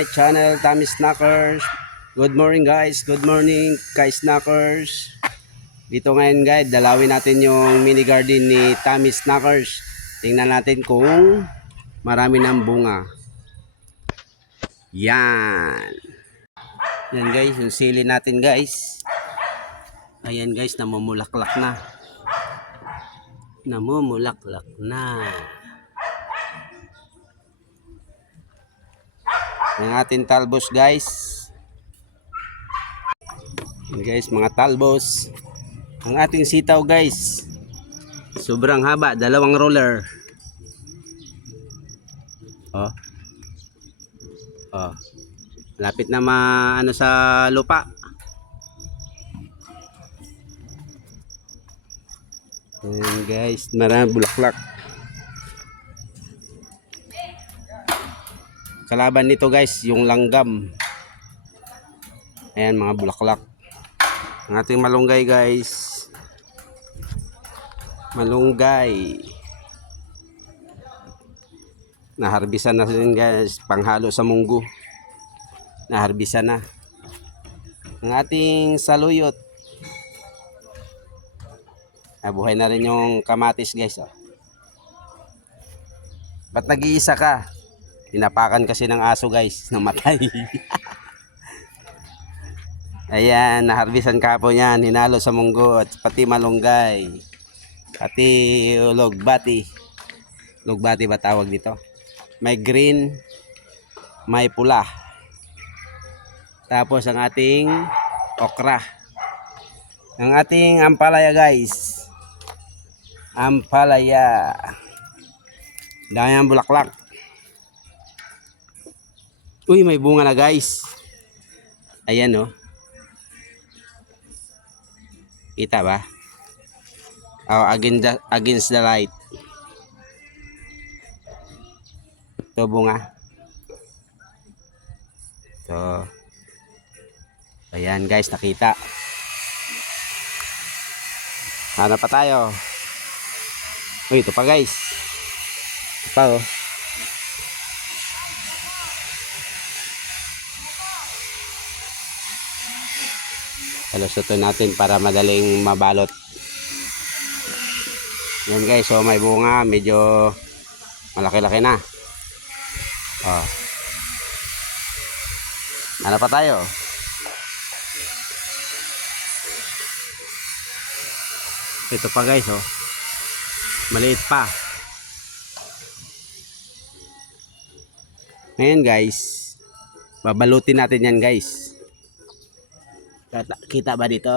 My channel, Tommy Snackers. Good morning guys, good morning kay Snackers. Dito ngayon guys, dalawin natin yung mini garden ni Tommy Snackers. Tingnan natin kung marami ng bunga. Yan. Yan guys, yung sili natin guys. Ayan guys, namumulaklak na. Namumulaklak na. Ang ating talbos guys. Yan guys, mga talbos. Ang ating sitaw guys. Sobrang haba, dalawang roller. Oh. Oh. Lapit na ano sa lupa. Yan guys, maraming bulaklak. Kalaban nito guys, yung langgam. Ayan mga bulaklak. Ang ating malunggay guys. Malunggay. Naharbisan na rin guys, panghalo sa munggo. Naharbisan na. Ang ating saluyot. Nabuhay na rin yung kamatis guys. Oh. Ba't nag-iisa ka? Tinapakan kasi ng aso guys, namatay. Ayan, naharbisan kapo yan, hinalo sa munggo at pati malunggay. Pati lugbati. Lugbati ba tawag dito? May green, may pula. Tapos ang ating okra. Ang ating ampalaya guys. Ampalaya. Dami ang bulaklak. Uy, may bunga na guys. Ayan oh. Kita ba? Oh, against the light. Ito bunga. Ito. Ayan guys, nakita. Hanap pa tayo. Uy, ito pa guys. Ito pa oh. Halusutin natin para madaling mabalot. Yan guys, so may bunga, medyo malaki-laki na. Oh. Ano pa tayo? Ito pa guys, oh. Maliit pa. Ngayon guys, babalutin natin yan guys. Kita ba dito?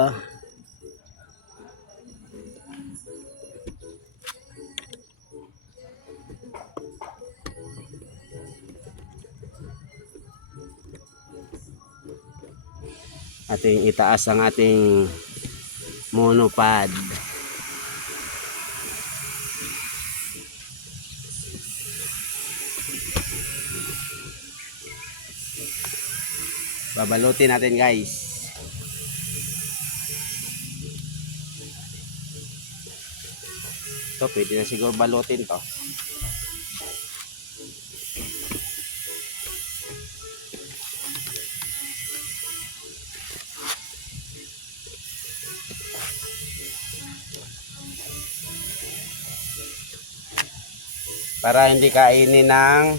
Ating itaas ang ating monopod. Babalutin natin guys. Ito, pwede na siguro balutin to. Para hindi kainin ng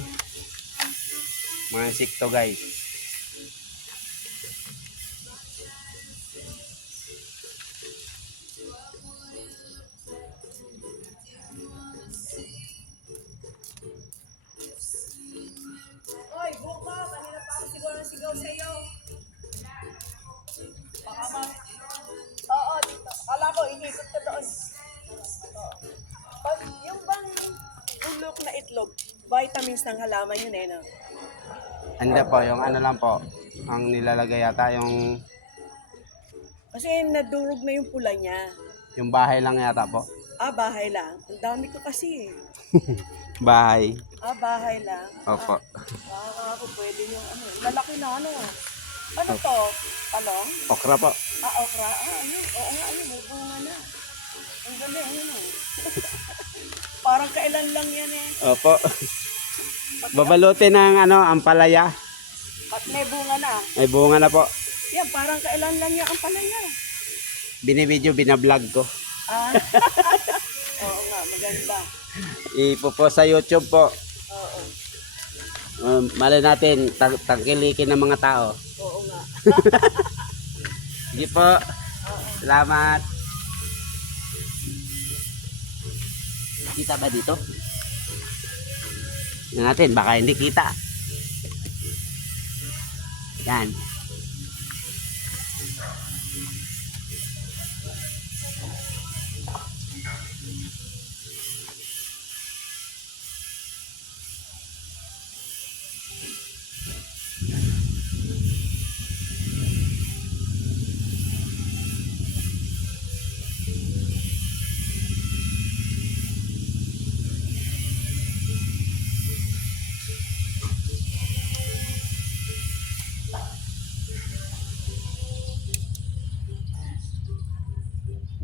mga insekto guys. Oy, buko, kanina pa ako siguro ng sigaw sa iyo. Baka ma... Oo, dito. Kala ko, inikot ka doon. Oo. Yung bang bulok na itlog, vitamins ng halaman yun eh, no? Hindi po, yung ano lang po, ang nilalagay yata yung Kasi nadurog na yung pula niya. bahay lang yata po. Ah, bahay lang. Ang dami ko kasi eh. Bahay. Ah, bahay lang. Opo. Baka ako pwede yung ano. Lalaki na ano. Ano to? Talong? Okra po. Ah, okra. Ah, ano? Oo nga, ano. May bunga na. Ang galing, ano. Parang kailan lang yan eh. Opo. Babalutin ng ano, ampalaya. may bunga na. May bunga na po. Yan, parang kailan lang yan ang palaya. Binibideo, binablog ko. Ah. Oo nga, maganda. Ipopost sa YouTube po. Oo. Malay natin, tangkilikin ng mga tao. Oo nga. Sige po. Salamat. Kita ba dito? Tingnan natin, baka hindi kita. Yan.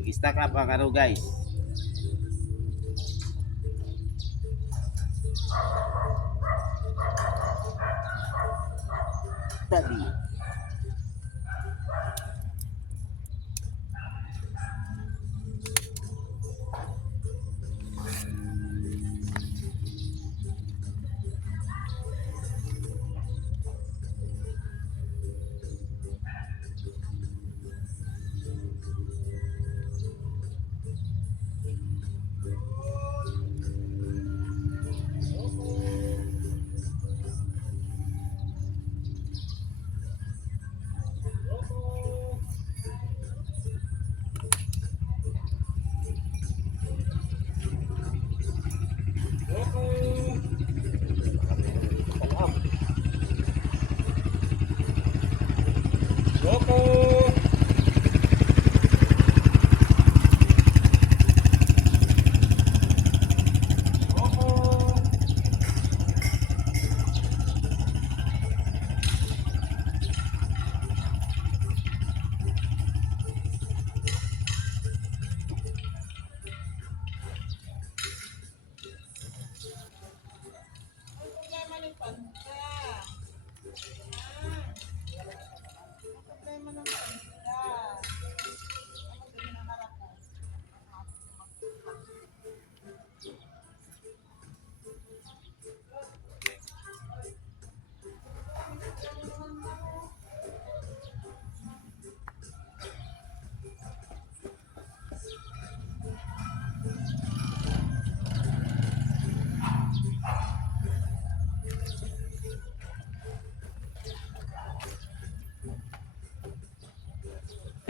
Mag-stack up ang ano guys. Tadi.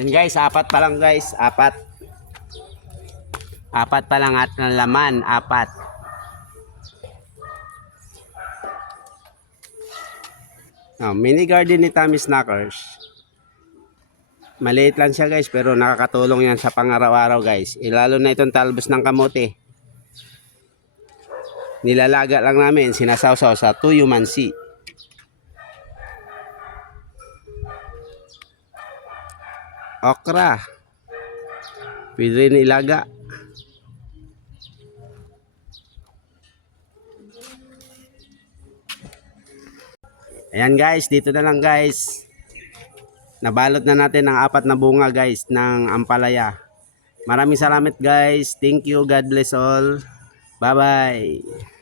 And guys, apat pa lang guys, apat. Apat pa lang at ng laman, apat. Mini garden ni Tommy Snackers. Maliit lang siya guys, pero nakakatulong yan sa pang-araw-araw guys. Lalo na itong talbos ng kamote. Nilalaga lang namin, sinasawsaw sa tuyo mansi. Okra. Pwede rin ilaga. Ayan guys, dito na lang guys. Nabalot na natin ang apat na bunga guys ng ampalaya. Maraming salamat guys. Thank you. God bless all. Bye bye.